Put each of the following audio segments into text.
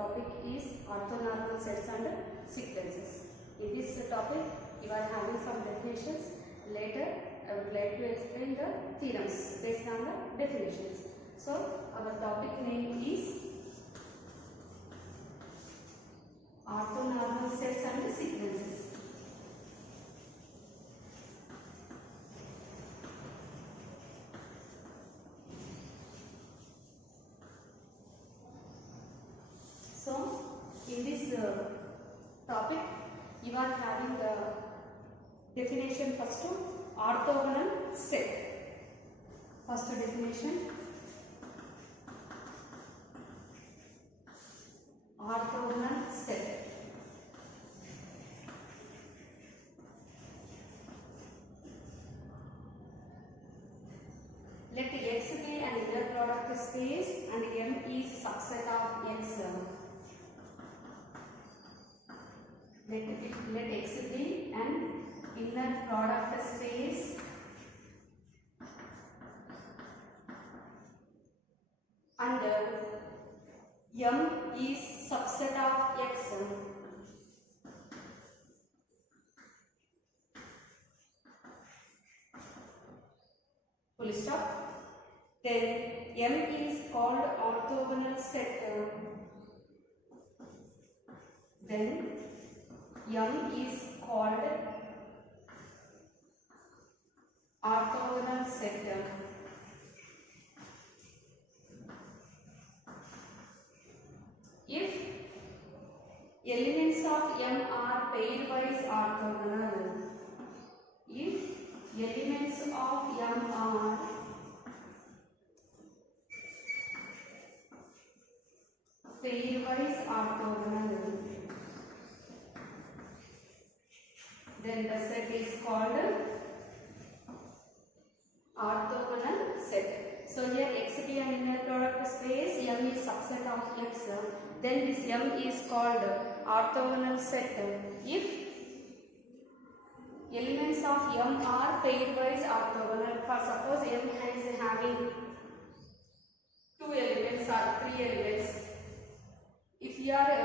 topic is orthonormal sets and sequences. In this topic, you are having some definitions. Later, I would like to explain the theorems based on the definitions. So, our topic name is orthonormal sets and sequences. So, in this topic, you are having the definition first to orthogonal set. First definition, orthogonal set. Let X be an inner product space and M is subset of X. Let X be an inner product space and M is subset of X. Full stop. Then M is called orthogonal set. Then M is called orthogonal set. If elements of M are pairwise orthogonal, if elements of M are pairwise orthogonal, then the set is called orthogonal set. So here X be an inner product space, M is subset of X, then this M is called orthogonal set if elements of M are pairwise orthogonal. For suppose M is having 2 elements or 3 elements. If you are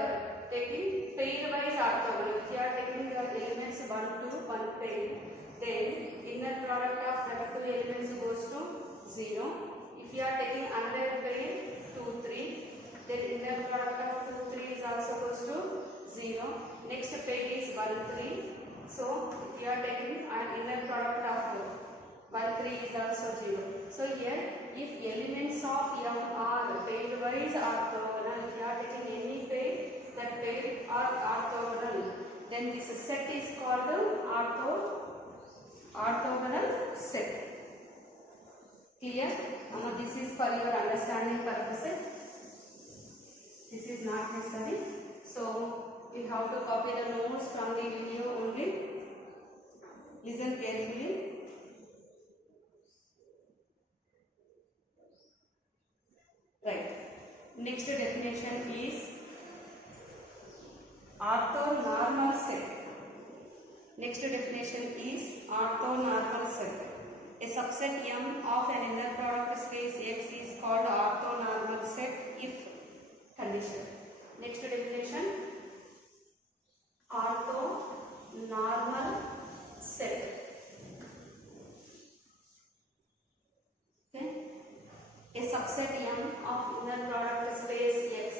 taking pairwise orthogonal, if you are taking the elements 1 to 1 pair, then inner product of the 2 elements goes to 0. If you are taking another pair 2, 3, then inner product of 2, 3 is also goes to 0. Next pair is 1, 3. So if you are taking an inner product of 1, 3 is also 0. So here, if elements of M are pairwise orthogonal, if you are taking any pair, that pair are orthogonal, then this set is called orthogonal set. Clear? This is for your understanding purposes. This is not necessary. So you have to copy the notes from the video only. Listen carefully. Right. Next definition is orthonormal set. Next definition is orthonormal set. A subset M of an inner product space X is called orthonormal set if condition. Next definition, orthonormal set. Okay. A subset M of inner product space X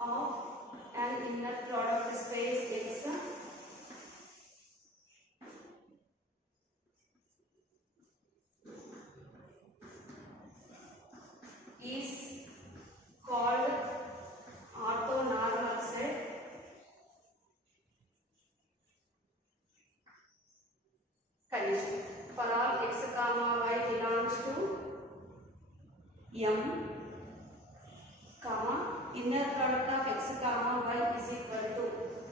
of an inner product space X is called orthonormal set condition. For all X comma Y belongs to M comma inner product of X comma Y is equal to,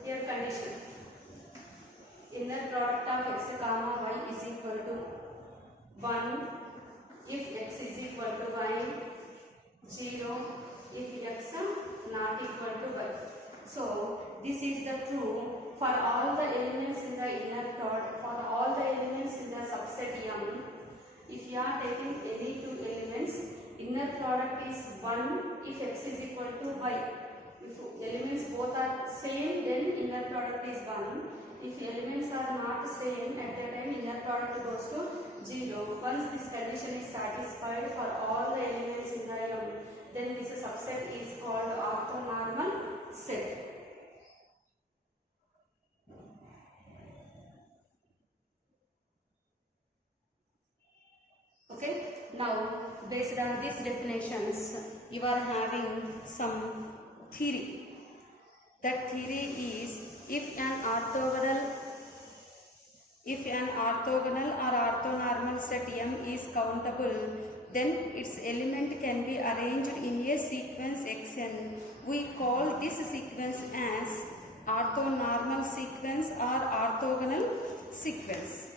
here condition, inner product of X comma Y is equal to 1 if X is equal to Y, 0 if X not equal to Y. So this is the true for all the elements in the inner product, for all the elements in the subset M. If you are taking any two elements, inner product is 1 if x is equal to y. If elements both are same, then inner product is 1. If elements are not same, at that time inner product goes to 0. Once this condition is satisfied for all the elements in the M, then this subset is called orthonormal set. Okay, now based on these definitions, you are having some theory. That theory is, if an orthogonal or orthonormal set M is countable, then its element can be arranged in a sequence Xn. We call this sequence as orthonormal sequence or orthogonal sequence.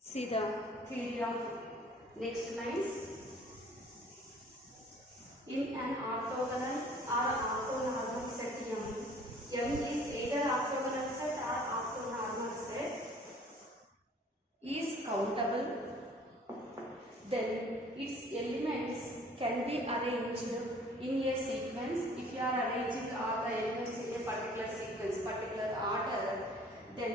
See the theory of next lines. In an orthogonal or orthonormal set M is either orthogonal set or orthonormal set, is countable, then its elements can be arranged in a sequence. If you are arranging all the elements in a particular sequence, particular order, then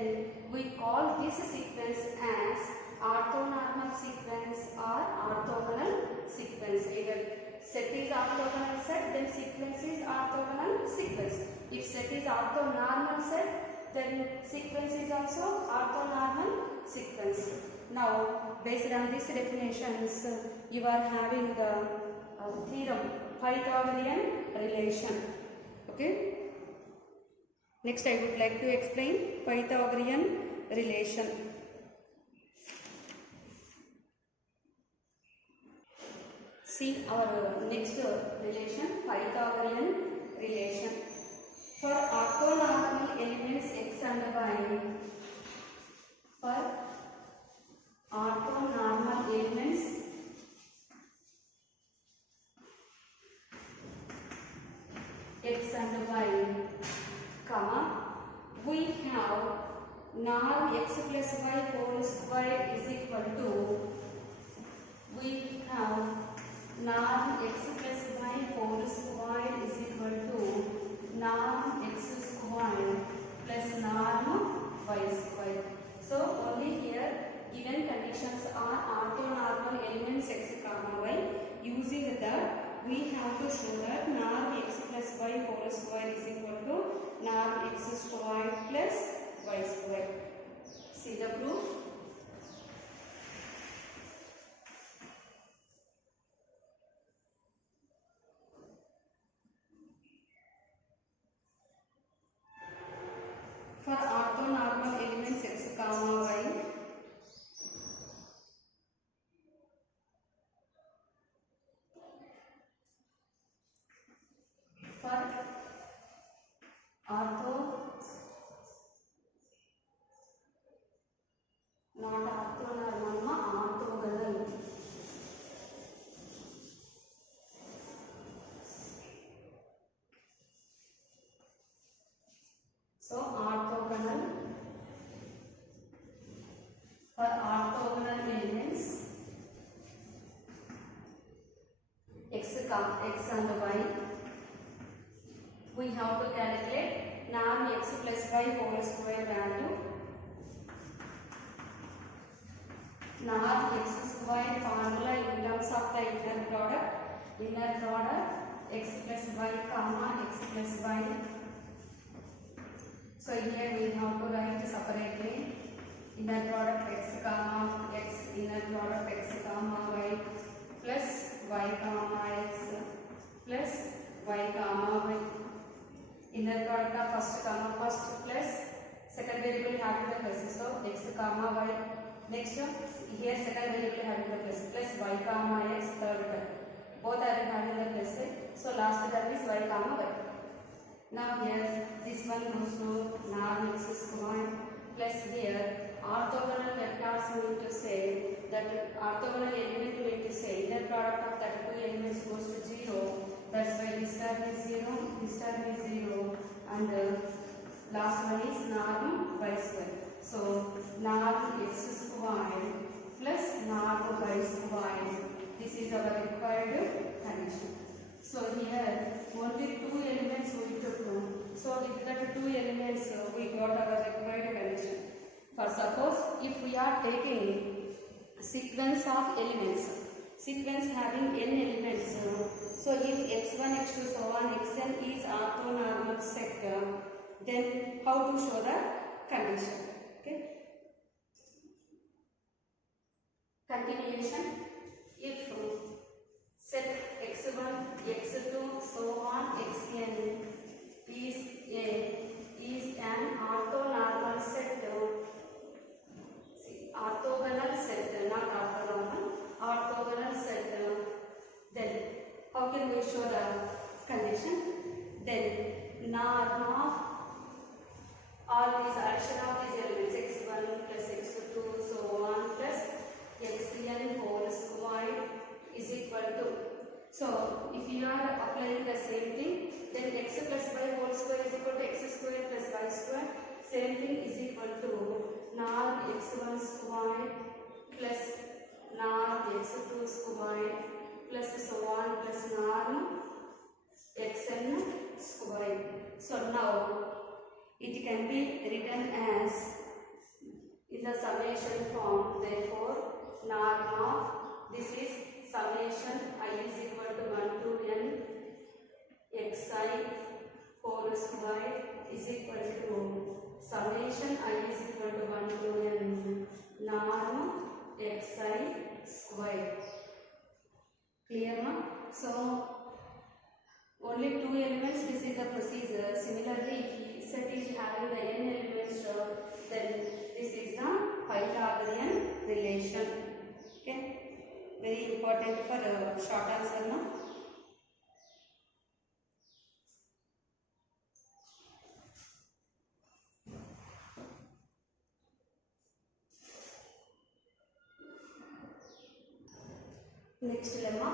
we call this sequence as orthonormal sequence or orthogonal sequence. Either set is orthogonal set, then sequence is orthogonal sequence. If set is orthonormal set, then sequence is also orthonormal sequence. Now, based on these definitions, you are having the theorem, Pythagorean relation. Okay. Next, I would like to explain Pythagorean relation. See our next relation, Pythagorean relation. For orthonormal elements x and y, for orthonormal elements x and y, comma, we have norm x plus y whole square is equal to, we have norm x plus y whole square is equal to norm x square plus norm y square. So only here given conditions are orthonormal elements x comma y. Using that, we have to show that norm x plus y whole square is equal to norm x square plus y square. See the proof. For orthonormal elements x comma y, for ortho, not orthonormal, orthogonal. So orthogonal, for orthogonal elements x and y, we have to calculate norm x plus y whole square value. Norm x square formula in terms of the inner product x plus y comma x plus y. So here we have to write separately inner product x comma x, inner product x comma y plus y comma x plus y comma y. Inner product of first comma first plus second variable having the plus, so x comma y. Next here second variable having the plus y comma x, third term both are having the plus, so last term is y comma y. Now here this one goes to norm x square plus here orthogonal vectors mean to say that orthogonal element mean to say inner product of that two elements goes to 0. That's why this term is 0, this term is 0, and last one is norm y square. So norm x square plus naught by square. This is our required condition. So here only two elements we took. So with that two elements we got our required condition. For suppose if we are taking sequence of elements, sequence having n elements, so if x1, x2, so on, xn is orthonormal set, then how to show the condition? Okay. Continuation. If set x1, x2, so on, xn is an orthonormal set. See, orthogonal set, not orthonormal, orthogonal set. Then how can we show the condition? Then norm of all these addition of these elements x1 plus x2 so on plus xn whole square is equal to. So if you are applying the same thing, then x plus y whole square is equal to x square plus y square. Same thing is equal to norm x1 square plus norm x2 square plus so on plus norm xn square. So now it can be written as in the summation form. Therefore, norm of this is summation I is equal to 1 to n xi whole square is equal to summation I is equal to 1 to n norm xi square. Clear now? So only two elements, this is the procedure. Similarly, if set is having the n elements, then this is the Pythagorean relation. Okay, very important for short answer now. Next lemma,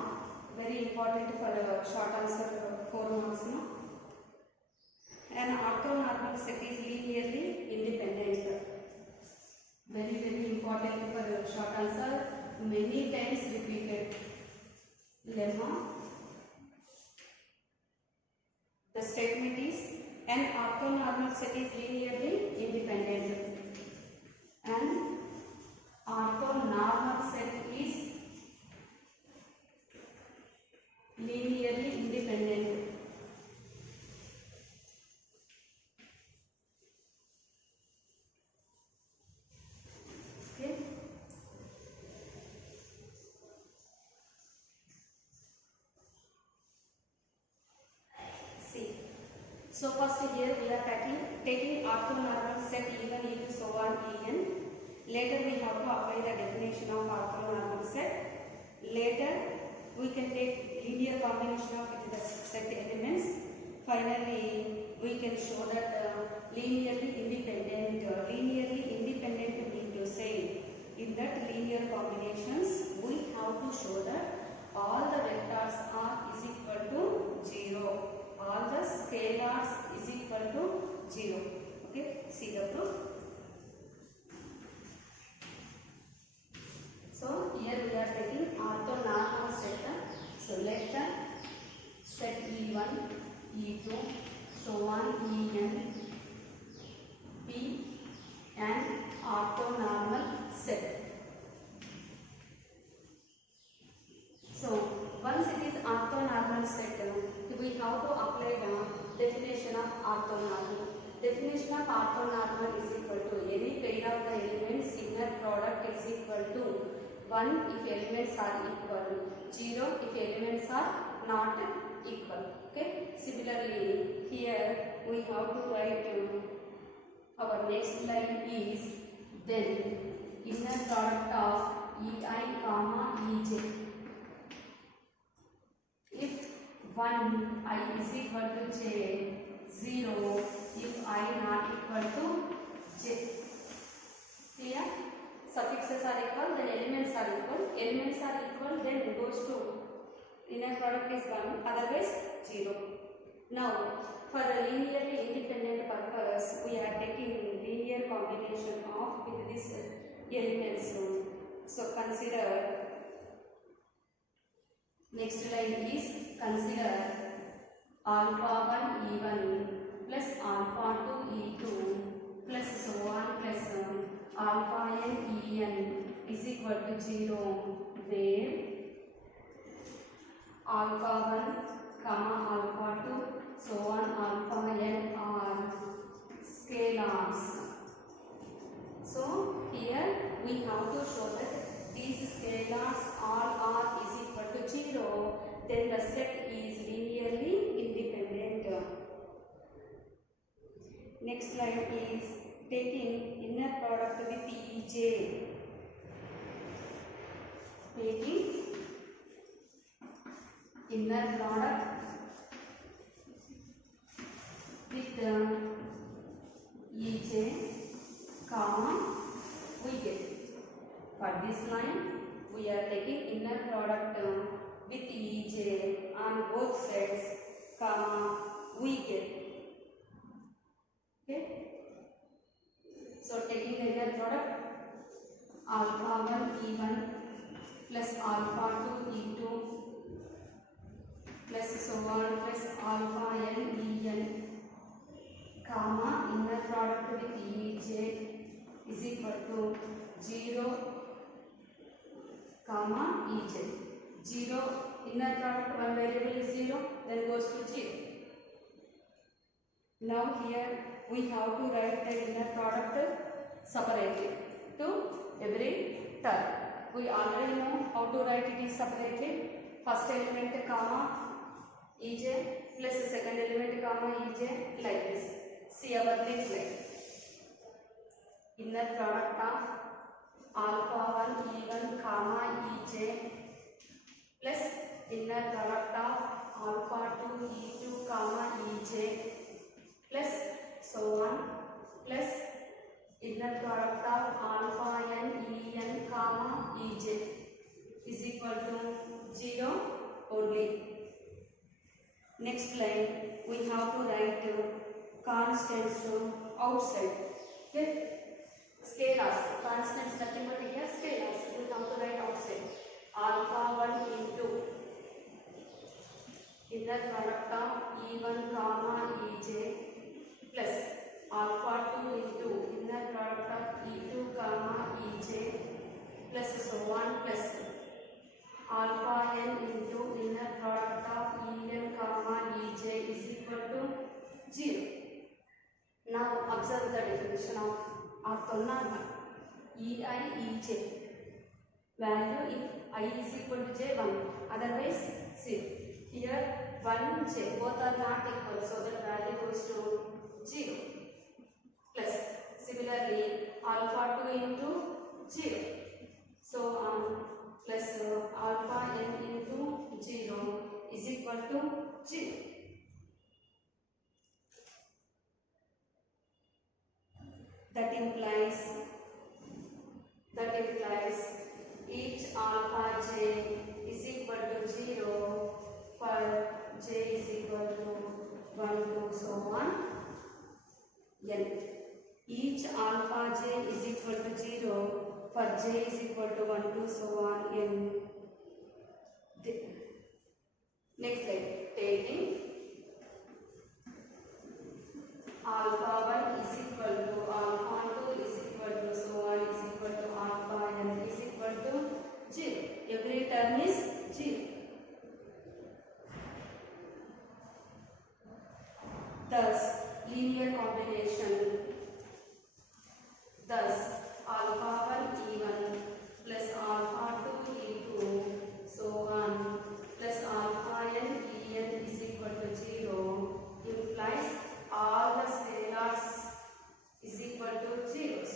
very important for short answer 4 marks now. An orthonormal set is linearly independent. Very important for short answer, many times repeated. Lemma. The statement is an orthonormal set is linearly independent. An orthonormal set is linearly independent. Okay. See. So first here we are taking orthonormal set even into so on en. Later we have to apply the definition of orthonormal set. Later we can take linear combination of the set elements. Finally, we can show that linearly independent. Linearly independent means to say in that linear combinations we have to show that all the vectors are is equal to 0. All the scalars is equal to 0. Okay, see the proof. So here we are taking orthonormal set. So let the set E1, E2, so on En be an orthonormal set. So once it is orthonormal set, we have to apply the definition of orthonormal. Definition of orthonormal is equal to any pair of the elements inner product is equal to 1 if elements are equal, 0 if elements are not equal. Okay. Similarly, here we have to write our next line is then inner product of ei comma ej. If 1 I is equal to j, 0 if I not equal to j. Clear? Suffixes are equal, then elements are equal. Elements are equal, then goes to inner product is 1, otherwise 0. Now, for a linearly independent purpose, we are taking linear combination of with this elements. So Next line is consider alpha 1 E1 plus alpha 2 E2 plus so on plus alpha n En is equal to 0 where alpha 1 comma alpha 2 so on alpha n are scalars. So here we have to show that these scalars all are is equal to 0, then the set is linearly independent. Next line is taking inner product with Ej. Taking inner product with Ej, comma, we get. For this line, we are taking inner product with Ej on both sides, comma, we get. Okay. So taking the inner product, alpha 1 E1 plus alpha 2 E2 plus so on plus alpha n En, comma, inner product with Ej is equal to 0, comma, Ej. 0, inner product one variable is 0, then goes to 0. Now here we have to write the inner product separately to every term. We already know how to write it is separately. First element comma Ej plus the second element comma Ej, like this. See our next line. Inner product of alpha 1 E1 comma Ej plus inner product of alpha 2 E2 comma Ej plus so on plus inner product of alpha n En comma Ej is equal to 0 only. Next line we have to write constants outside. Okay. Scalars, constants nothing but here scalars. We have to write outside. Alpha 1 into inner product of E1 comma Ej plus alpha 2 into inner product of E2 comma Ej plus so on plus alpha n into inner product of En comma Ej is equal to 0. Now observe the definition of orthonormal. Ei Ej value if I is equal to j 1, otherwise 0. Here 1 j both are not equal, so the value goes to 0. Plus similarly alpha 2 into 0, so on plus alpha n into 0 is equal to 0. That implies each alpha j is equal to 0 for j is equal to 1 to so on n. Each alpha j is equal to 0 for j is equal to 1 to so on n. Next slide. Taking alpha 1 is equal to alpha 2 is equal to so on is equal to alpha n is equal to 0. Every term is 0. Thus linear combination. Thus alpha 1 E1 plus alpha 2 E2 so on plus alpha n En is equal to 0 implies all the scalars is equal to zeros.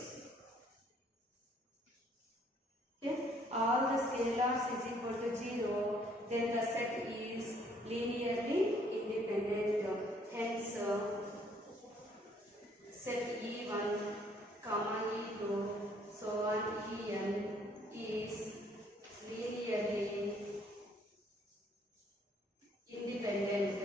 Okay, all the scalars is equal to 0, then the set is linearly independent. Hence set E1 comma E2 so on En is linearly independent.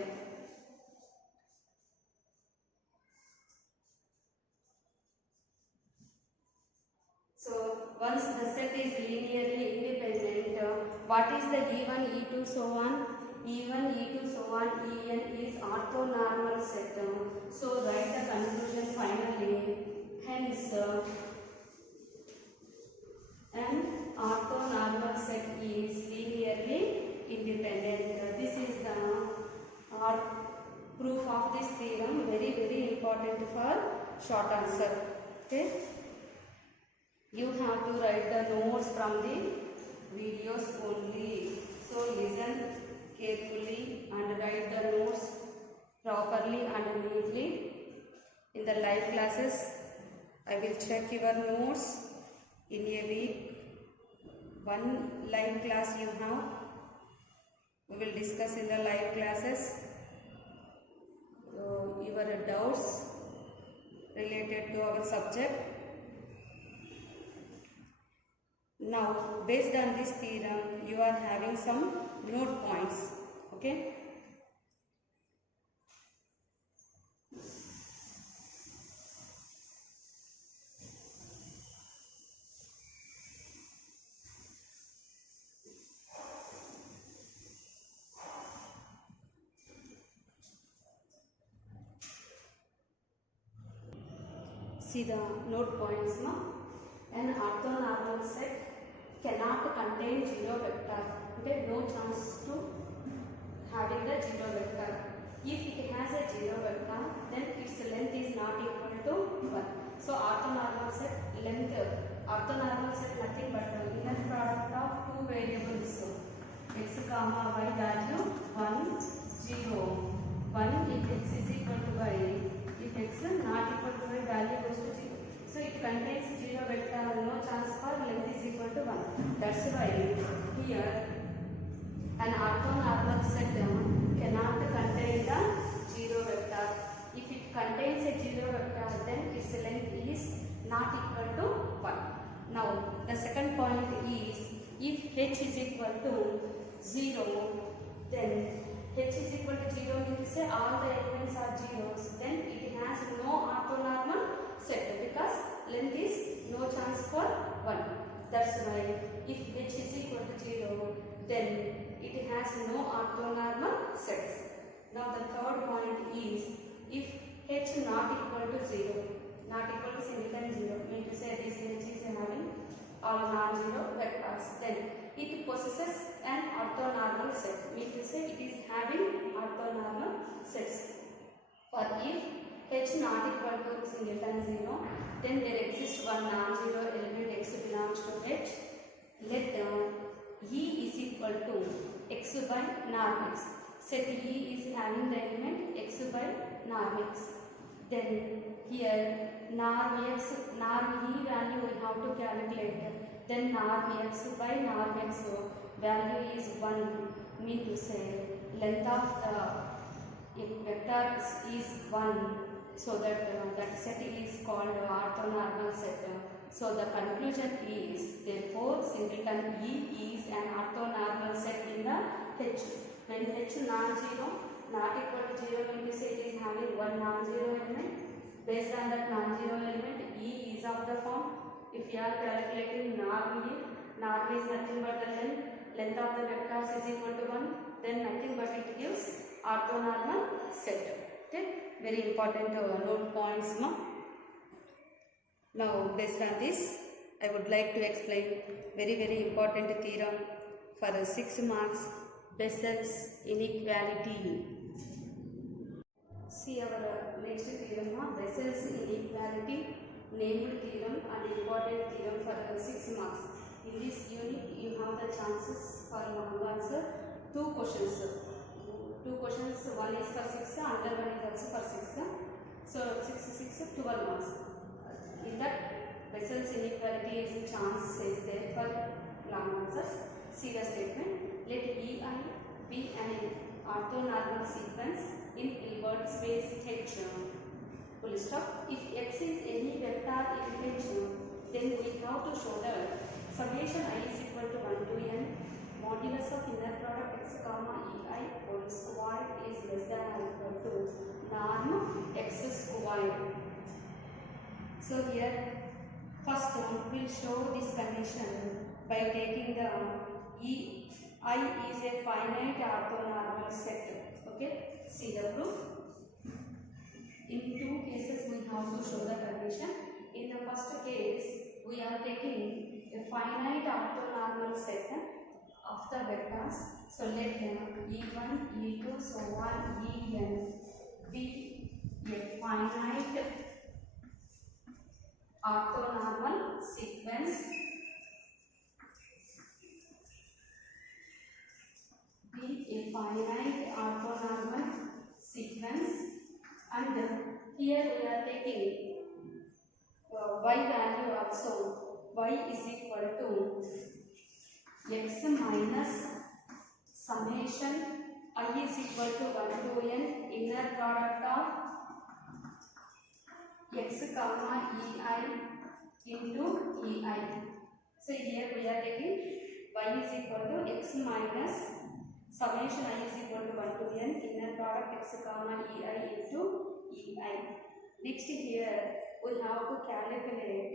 So once the set is linearly independent, what is the E1, E2, so on? E1, E2, so on, En is orthonormal set. So write the conclusion finally. Hence, an orthonormal set is linearly independent. This is the proof of this theorem. Very important for short answer. Okay. You have to write the notes from the videos only. So listen carefully and write the notes properly and neatly. In the live classes, I will check your notes in a week. One live class you have. We will discuss in the live classes your doubts related to our subject. Now, based on this theorem, you are having some note points. Okay? See the note points now. An orthonormal set cannot contain zero vector. Okay, no chance to having the zero vector. If it has a zero vector, then its length is not equal to 1. So orthonormal set length, orthonormal set nothing but the inner product of two variables. X comma y value 1, 0. 1 if x is equal to y. If x not equal to y, value goes to 0. So it contains zero vector, no chance for length is equal to 1. That's why here an orthonormal set cannot contain the zero vector. If it contains a zero vector, then its length is not equal to 1. Now the second point is, if h is equal to 0, then h is equal to 0 means say all the elements are zeros, then it has no orthonormal set because length is no chance for 1. That's why if h is equal to 0, then it has no orthonormal sets. Now the third point is, if h not equal to 0, not equal to singleton 0, mean to say this h is having all non-zero vectors, then it possesses an orthonormal set, mean to say it is having orthonormal sets. For if h not equal to singleton 0, then there exists one non-zero element x belongs to h. Let E is equal to x by norm x. Set E is having the element x by norm x. Then here norm E value we have to calculate. Then norm x by norm x value is 1, mean to say length of the vector is 1. So that that set is called orthonormal set. So the conclusion is, therefore singleton E is an orthonormal set in the H. When H non-zero, not equal to 0, mean to say it is having one non-zero element. Based on that non-zero element, E is of the form. If you are calculating norm E, norm is nothing but the length of the vectors is equal to 1, then nothing but it gives orthonormal set. Okay. Very important note points. No? Now based on this, I would like to explain very important theorem for 6 marks, Bessel's inequality. See our next theorem, Bessel's inequality, named theorem and important theorem for 6 marks. In this unit you have the chances for long answer 2 questions. 2 questions, one is for 6, another one is also for 6. So 6, 12 marks. In that, Bessel's inequality is a chance is there for long answers. See the statement. Let E and be an orthonormal sequence in Hilbert space H. Full stop. If x is any vector in H, then we have to show that summation I is equal to 1 to n modulus of inner product x comma ei whole square is less than or equal to norm x square. So here First, we'll show this condition by taking the I is a finite orthonormal set. Okay, see the proof. In two cases, we have to show the condition. In the first case, we are taking a finite orthonormal set of the vectors. So let E1, E2, so on, En be a finite orthonormal sequence. Be a finite orthonormal sequence, and here we are taking y value also. Y is equal to x minus summation I is equal to 1 to n inner product of x comma ei into ei. So here we are taking y is equal to x minus summation I is equal to 1 to n inner product x comma ei into ei. Next here we have to calculate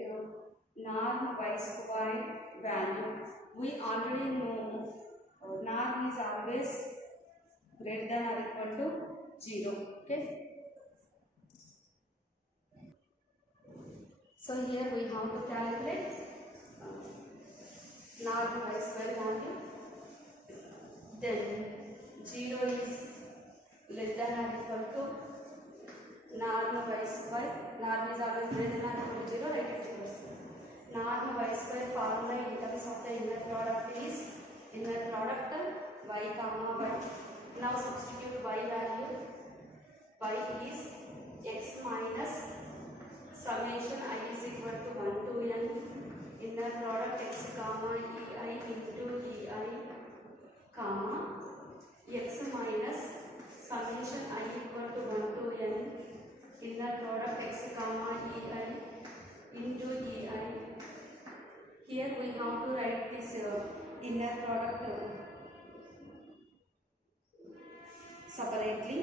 norm y square value. We already know norm is always greater than or equal to 0. Okay. So here we have to calculate norm y square value. Then 0 is less than or equal to norm y square. Norm is always greater than or equal to 0. Write it reverse. Norm y square formula in terms of the inner product is inner product y comma y. Now substitute y value. Y is x minus summation I is equal to 1 to n inner product x comma ei into ei comma x minus summation I equal to 1 to n inner product x comma ei into ei. Here we have to write this inner product separately.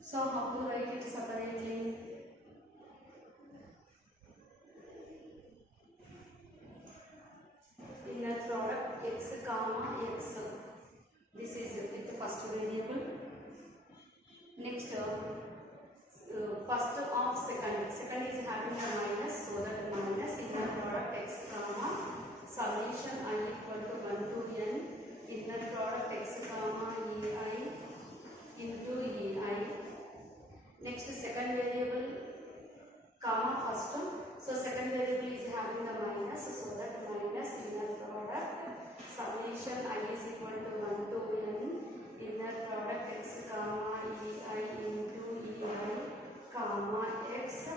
So how to write it separately? Inner product x comma x. This is with the first variable. Next, first of second. Second is having a minus, so that minus inner product x comma summation I equal to 1 to n inner product x comma ei into ei. Next, second variable comma first. So second variable is having the minus, so that minus inner product summation I is equal to 1 to n inner product x comma ei into ei comma x.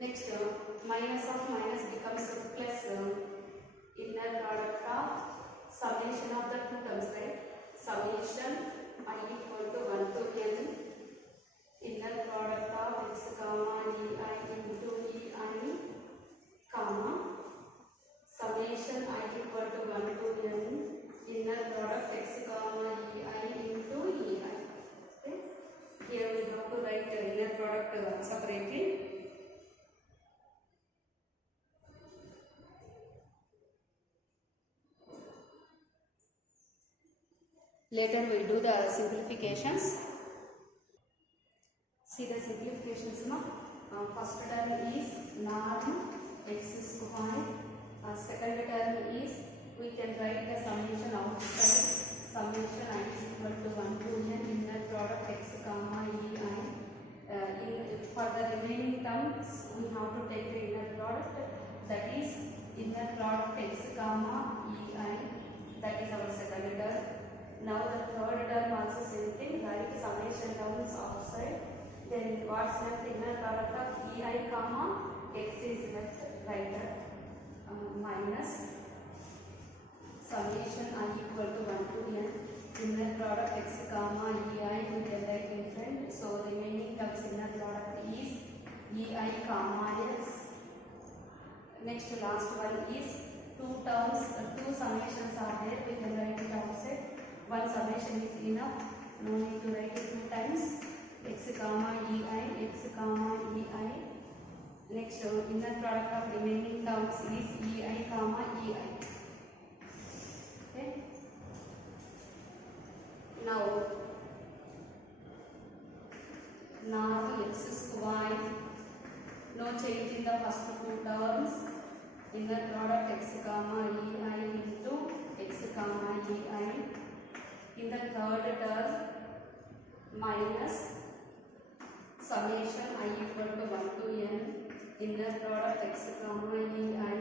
Next, minus of minus becomes plus inner product of summation of the two terms, right? Summation I equal to 1 to n inner product of x comma ei into ei comma summation I equal to 1 to n inner product x comma ei into ei. Okay. Here we have to write the inner product separately. Later we will do the simplifications. See the simplifications now. First term is norm x square. Second term is we can write the summation outside. Summation I is equal to 1 to n inner product x comma ei. For the remaining terms we have to take the inner product, that is inner product x comma ei. That is our second term. Now the third term also same thing, write summation terms outside. Then what's left? Inner product of ei comma x is left, write minus summation I equal to 1 to n inner product x comma ei we can write in front. So remaining terms inner product is ei comma x. Next last one is two terms, two summations are there. We can write it outside. One summation is enough. No need to write it two times. X comma ei, x comma ei. Next inner product of remaining terms is ei comma ei. Okay. Now x square. No change in the first two terms. Inner product x comma ei into x comma ei. In the third term, minus summation I equal to 1 to n. Inner product x comma ei.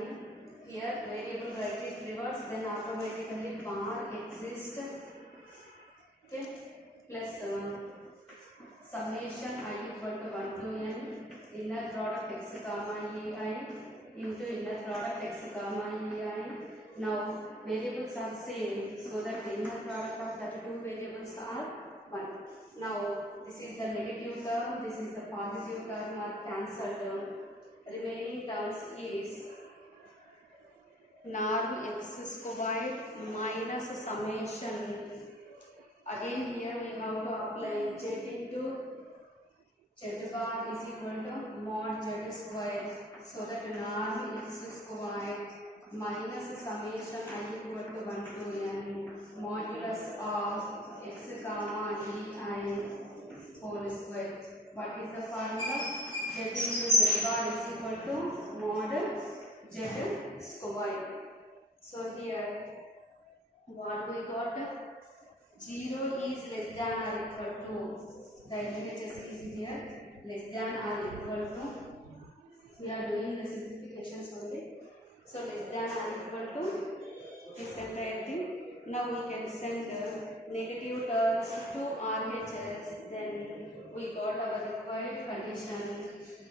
Here variable write it reverse, then automatically bar exists. Okay, plus summation I equal to 1 to n. Inner product x comma ei into inner product x comma ei. Now variables are same, so that the inner product of the two variables are 1. Now this is the negative term, this is the positive term are cancelled. Remaining terms is norm x squared minus summation. Again here we have to apply z into z bar is equal to mod z squared, so that norm x squared minus summation I equal to 1 to n modulus of x comma ei whole square. What is the formula? Z into z bar is equal to mod z square. So here what we got? 0 is less than or equal to, the LHS is here less than or equal to, we are doing the simplifications only. So less than or equal to this entire thing. Now we can send negative terms to RHS. Then we got our required condition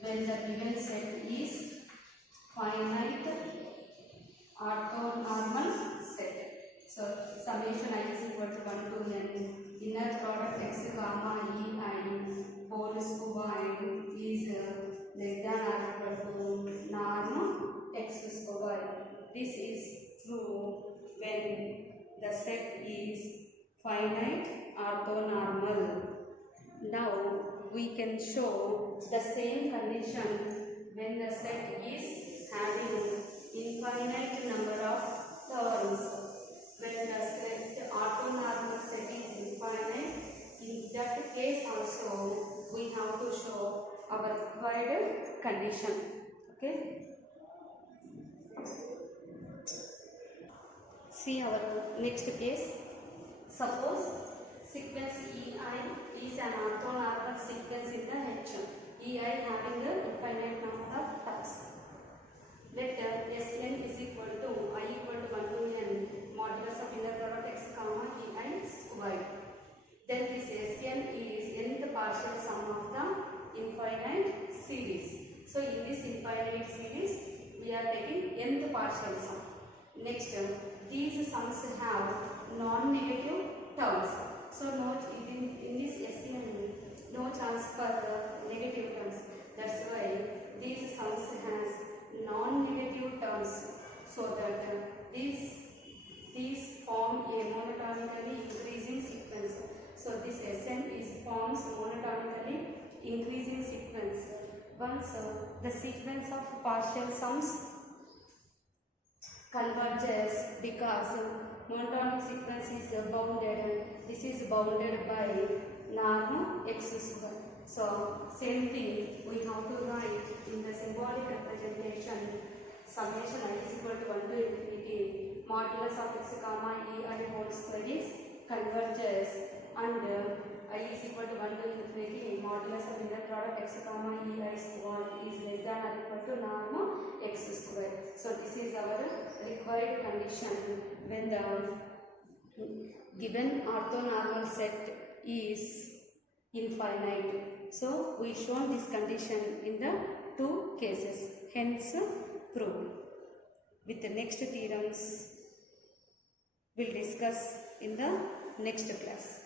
when the given set is finite orthonormal set. So summation I is equal to 1 to n. Inner product x comma ei whole square is less than or equal to norm x square. This is true when the set is finite orthonormal. Now we can show the same condition when the set is having infinite number of terms. When the set orthonormal set is infinite, in that case also we have to show our required condition. Okay. See our next case. Suppose sequence ei is an orthonormal sequence in the H. Ei having an infinite number of terms. Let Sn is equal to I equal to 1 to n modulus of inner product x comma ei squared. Then this Sn is nth partial sum of the infinite series. So in this infinite series we are taking nth partial sum. Next, these sums have non-negative terms. So no, in this Sn no chance for negative terms. That's why these sums has non-negative terms, so that these form a monotonically increasing sequence. So this Sn is forms monotonically increasing sequence. Once the sequence of partial sums converges, because monotonic sequence is bounded, this is bounded by norm x square. So same thing we have to write in the symbolic representation. Summation I is equal to 1 to infinity modulus of x comma ei whole square is converges, and I is equal to 1 to infinity modulus of inner product x comma ei square is less than or equal to norm x square. So this is our required condition when the given orthonormal set is infinite. So we shown this condition in the two cases, hence proved. With the next theorems we'll discuss in the next class.